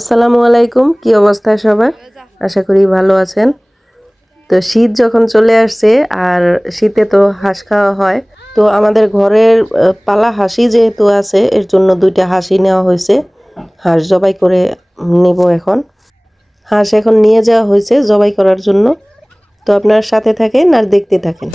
আসসালামু আলাইকুম। কি অবস্থা সবার? আশা করি ভালো আছেন। তো শীত যখন চলে আসছে আর শীতে তো হাঁস খাওয়া হয়। তো আমাদের ঘরের পালা হাঁসই যেহেতু আছে এর জন্য 2টা হাঁসই নেওয়া হয়েছে। হাঁস জবাই করে নেব এখন। হাঁস এখন নিয়ে যাওয়া হয়েছে জবাই করার জন্য। তো আপনার সাথে থাকেন আর দেখতে থাকেন।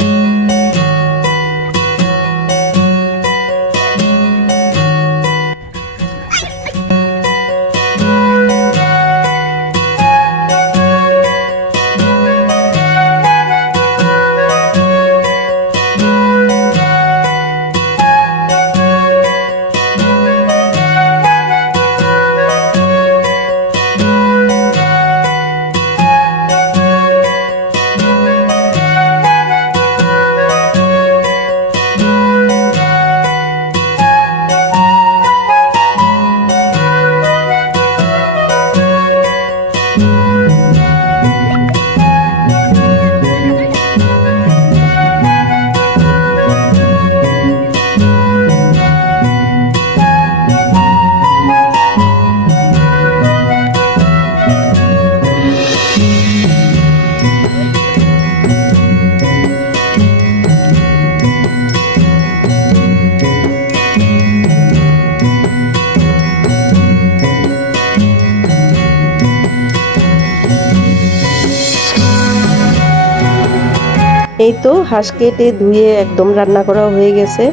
এই তো হাঁস কেটে ধুয়ে একদম রান্না করা হয়ে গেছে।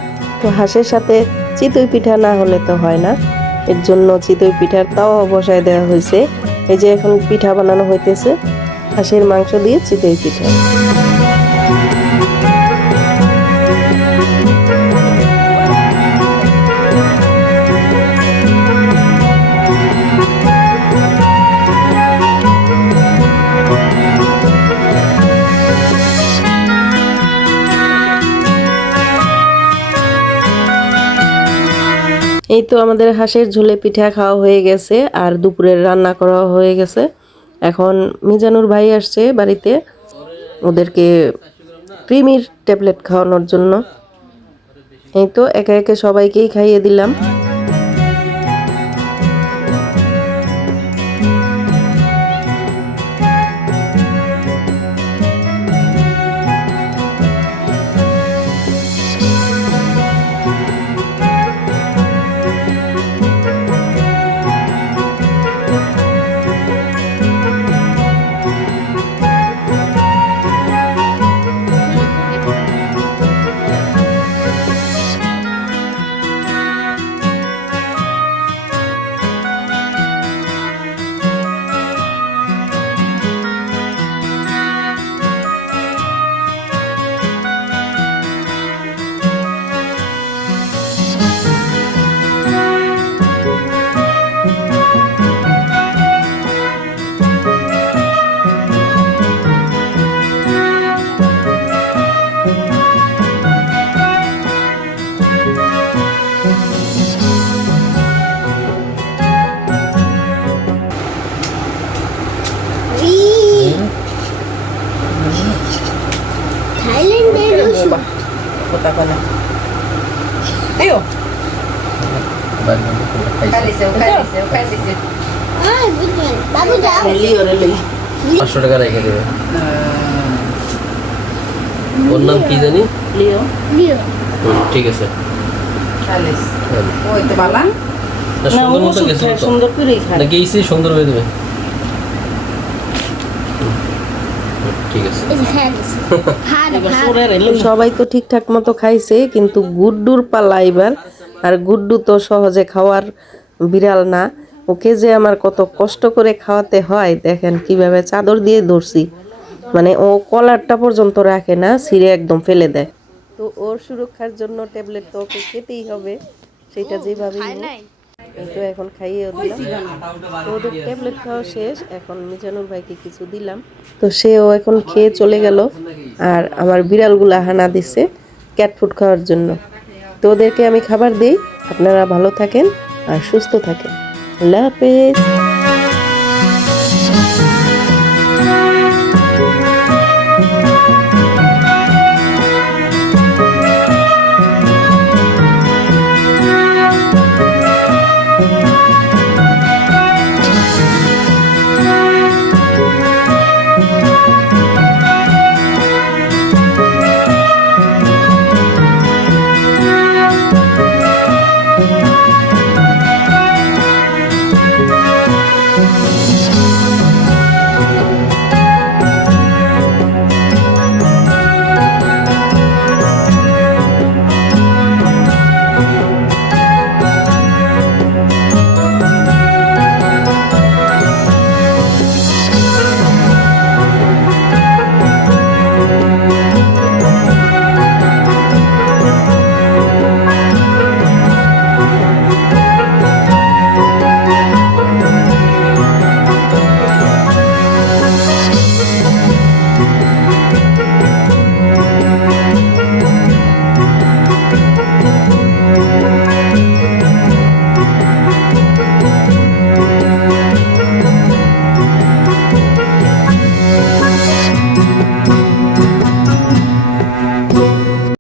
তো হাঁসের সাথে চিতই পিঠা না হলে তো হয় না, এর জন্য চিতই পিঠার তাও বসায় দেওয়া হয়েছে। এই যে এখন পিঠা বানানো হইতেছে, হাঁসের মাংস দিয়ে চিতই পিঠা। এই তো আমাদের হাঁসের ঝোলে পিঠা খাওয়া হয়ে গেছে আর দুপুরের রান্না করা হয়ে গেছে। এখন মিজানুর ভাই আসছে বাড়িতে, ওদেরকে ক্রিমির ট্যাবলেট খাওয়ানোর জন্য। এই তো একে একে সবাইকেই খাইয়ে দিলাম। Ayo. Babu jauh. Reli. 500 টাকা রেখে দেবে। ওর নাম কি জানি? Leo. ঠিক আছে। 40. ওই তো বালা। না সুন্দর মতো গেছে তো। সুন্দর করেই খায়। না গেইছি সুন্দর হয়ে দেবে। ঠিক আছে। সবাই তো ঠিকঠাক মতো খাইছে, কিন্তু গুড্ডুর পালা এবার। আর গুড্ডু তো সহজে খাওয়ার বিড়াল না, ওকে যে আমার কত কষ্ট করে খাওয়াতে হয় দেখেন, কিভাবে চাদর দিয়ে ধরছি, মানে ও কলারটা পর্যন্ত রাখে না, ছিঁড়ে একদম ফেলে দেয়। তো ওর সুরক্ষার জন্য ট্যাবলেট তো ওকে খেতেই হবে, সেটা যেভাবে এই তো এখন খাইয়ে দিলাম। তো ওদের ট্যাবলেট খাওয়া শেষ, এখন মিজানুর ভাইকে কিছু দিলাম। তো সেও এখন খেয়ে চলে গেল, আর আমার বিড়ালগুলা হানা দিচ্ছে ক্যাট ফুড খাওয়ার জন্য। তো ওদেরকে আমি খাবার দিই। আপনারা ভালো থাকেন আর সুস্থ থাকেন। আল্লাহ হাফেজ।